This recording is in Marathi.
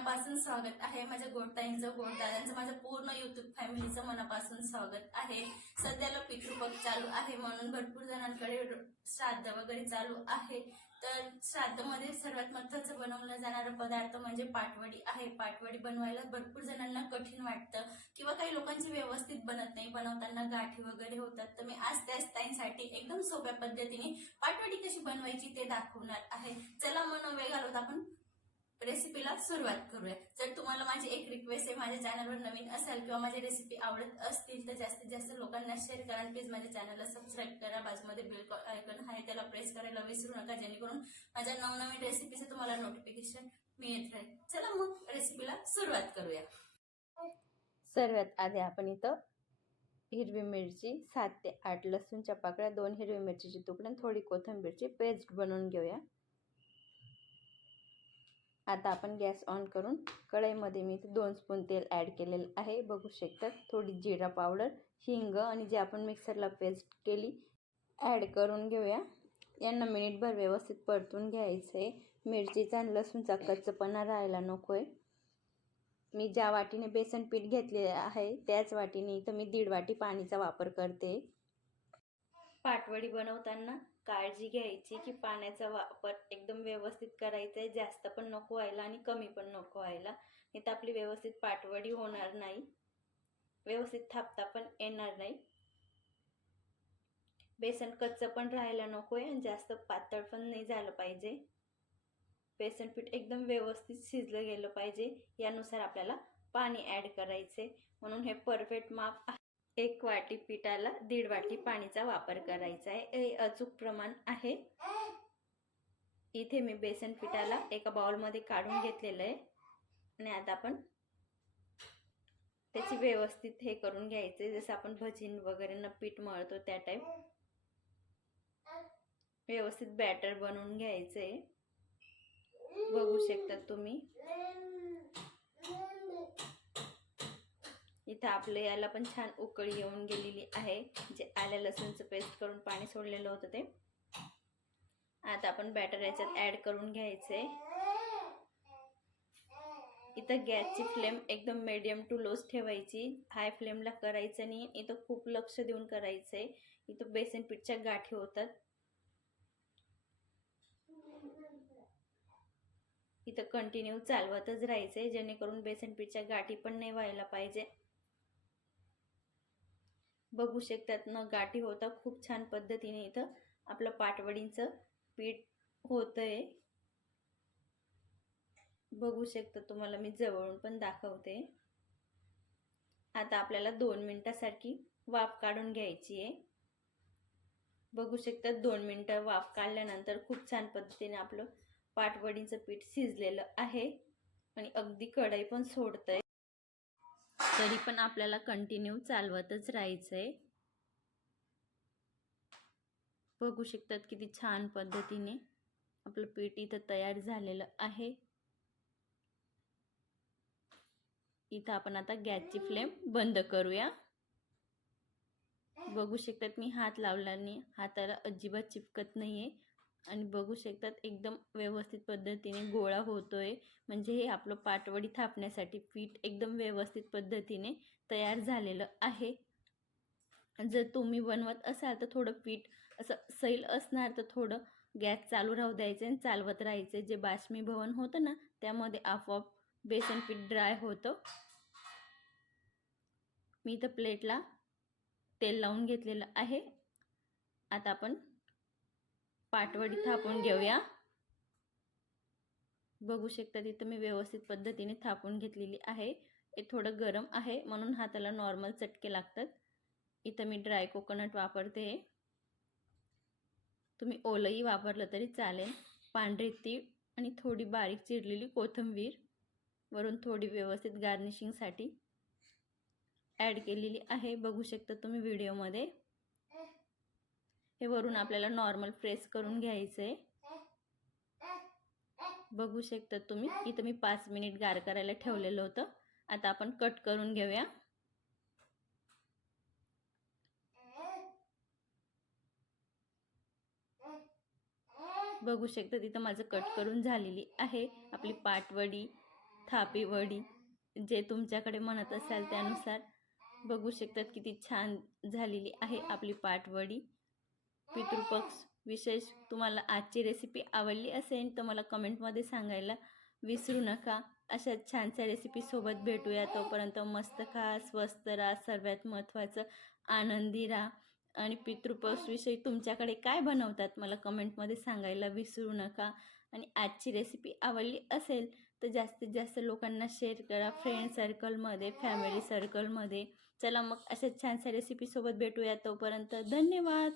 पासून स्वागत आहे. माझ्या गोडताईंचं गोडदादांचं माझ्या पूर्ण युट्यूब फॅमिलीचं मनापासून स्वागत आहे. सध्याला पितृपक्ष चालू आहे म्हणून भरपूर जणांकडे श्राद्ध वगैरे चालू आहे. तर श्राद्धमध्ये सर्वात महत्वाचं बनवलं जाणारा पदार्थ म्हणजे पाटवडी आहे. पाटवडी बनवायला भरपूर जणांना कठीण वाटतं किंवा काही लोकांची व्यवस्थित बनत नाही. बनवताना गाठी वगैरे होतात. तर मी आज त्याच ताईंसाठी एकदम सोप्या पद्धतीने पाटवडी कशी बनवायची ते दाखवणार आहे. चला मग वेळ घालवत आपण रेसिपीला सुरुवात करूया. जर तुम्हाला माझी एक रिक्वेस्ट आहे माझ्या चॅनलवर नवीन असाल किंवा माझी रेसिपी आवडत असतील तर जास्तीत जास्त लोकांना शेअर करा प्लीज माझ्या चॅनलला सबस्क्राईब करा. बाजूमध्ये बिल आयकन आहे त्याला प्रेस करायला विसरू नका जेणेकरून माझ्या नवनवीन रेसिपीचं तुम्हाला नोटिफिकेशन मिळत राहील. चला मग रेसिपीला सुरुवात करूया. सर्वात आधी आपण इथं हिरवी मिरची सात ते आठ लसूणच्या पाकळ्या दोन हिरवी मिरचीचे तुकडे थोडी कोथिंबीरची पेस्ट बनवून घेऊया. आता आपण गॅस ऑन करून कढईमध्ये मी दोन स्पून तेल ॲड केलेलं आहे. बघू शकतात थोडी जिरा पावडर हिंग आणि जे आपण मिक्सरला पेस्ट केली ॲड करून घेऊया. यांना मिनिटभर व्यवस्थित परतून घ्यायचं आहे मिरचीचा आणि लसूणचा कच्चपणा राहायला नको आहे मी ज्या वाटीने बेसन पीठ घेतले आहे त्याच वाटीने इथं मी दीड वाटी पाणीचा वापर करते. पाटवडी बनवताना काळजी घ्यायची की पाण्याचा वापर एकदम व्यवस्थित करायचा आहे जास्त पण नको व्हायला आणि कमी पण नको व्हायला. नाही तर आपली व्यवस्थित पाटवडी होणार नाही. व्यवस्थित थापता पण येणार नाही. बेसन कच्चं पण राहायला नको आहे आणि जास्त पातळ पण नाही झालं पाहिजे. बेसन पीठ एकदम व्यवस्थित शिजलं गेलं पाहिजे. यानुसार आपल्याला पाणी ॲड करायचे म्हणून हे परफेक्ट माप आहे. एक वाटी पिठाला दीड वाटी पाणीचा वापर करायचा आहे. हे अचूक प्रमाण आहे. इथे मी बेसन पिठाला एका बाउलमध्ये काढून घेतलेलं आहे. आणि आता आपण त्याची व्यवस्थित हे करून घ्यायचे. जसं आपण भजीन वगैरे न पीठ मळतो त्या टाईप. व्यवस्थित बॅटर बनवून घ्यायचं आहे बघू शकता तुम्ही. इथं आपलं याला पण छान उकळी येऊन गेलेली आहे. जे आल्या लसूणचं पेस्ट करून पाणी सोडलेलं होतं ते. आता आपण बॅटर याच्यात ॲड करून घ्यायचंय इथं गॅसची फ्लेम एकदम मीडियम टू लोज ठेवायची. हाय फ्लेमला करायचं नाही इथं खूप लक्ष देऊन करायचं आहे इथं बेसन पीठच्या गाठी होतात. इथं कंटिन्यू चालवतच राहायचं आहे जेणेकरून बेसन पीठच्या गाठी पण नाही व्हायला पाहिजे. बघू शकतात. न गाठी होता खूप छान पद्धतीने इथं आपलं पाटवडींचं पीठ होतं आहे बघू शकता तुम्हाला मी जवळून पण दाखवते. आता आपल्याला दोन मिनटासारखी वाफ काढून घ्यायची आहे. बघू शकतात दोन मिनटं वाफ काढल्यानंतर खूप छान पद्धतीने आपलं पाटवडीचं पीठ शिजलेलं आहे. आणि अगदी कढई पण सोडतंय. तरी पण आपल्याला कंटिन्यू चालवतच राहायचं आहे बघू शकतात किती छान पद्धतीने आपलं पीठ इथं तयार झालेलं आहे. इथं आपण आता गॅसची फ्लेम बंद करूया. बघू शकतात मी हात लावला नाही हाताला अजिबात चिपकत नाही आहे आणि बघू शकतात एकदम व्यवस्थित पद्धतीने गोळा होतो आहे म्हणजे हे आपलं पाटवडी थापण्यासाठी पीठ एकदम व्यवस्थित पद्धतीने तयार झालेलं आहे. जर तुम्ही बनवत असाल तर थोडं पीठ असं सैल असणार तर थोडं गॅस चालू राहू द्यायचं आणि चालवत राहायचं. जे बाष्मीभवन होतं ना त्यामध्ये आपोआप बेसन पीठ ड्राय होतं. मी तर प्लेटला तेल लावून घेतलेलं आहे. आता आपण पाटवडी थापून घेऊया. बघू शकता तिथं मी व्यवस्थित पद्धतीने थापून घेतलेली आहे. हे थोडं गरम आहे म्हणून हाताला नॉर्मल चटके लागतात. इथं मी ड्राय कोकोनट वापरते. तुम्ही ओलंही वापरलं तरी चालेल. पांढरी तीळ आणि थोडी बारीक चिरलेली कोथिंबीर वरून थोडी व्यवस्थित गार्निशिंगसाठी ॲड केलेली आहे. बघू शकता तुम्ही व्हिडिओमध्ये हे वरून आपल्याला नॉर्मल प्रेस करून घ्यायचं आहे बघू शकता तुम्ही इथं मी पाच मिनिट गार करायला ठेवलेलं होतं. आता आपण कट करून घेऊया. बघू शकता तिथं माझं कट करून झालेली आहे. आपली पाटवडी थापीवडी जे तुमच्याकडे म्हणत असाल त्यानुसार. बघू शकतात किती छान झालेली आहे आपली पाटवडी. पितृपक्ष विशेष तुम्हाला आजची रेसिपी आवडली असेल तर मला कमेंटमध्ये सांगायला विसरू नका. अशा छानशा रेसिपीसोबत भेटूया. तोपर्यंत मस्त खा स्वस्त राहा सर्वात महत्त्वाचं आनंदी राहा. आणि पितृपक्षविषयी तुमच्याकडे काय बनवतात मला कमेंटमध्ये सांगायला विसरू नका. आणि आजची रेसिपी आवडली असेल तर जास्तीत जास्त लोकांना शेअर करा. फ्रेंड सर्कलमध्ये फॅमिली सर्कलमध्ये चला मग अशा छानशा रेसिपीसोबत भेटूया. तोपर्यंत धन्यवाद.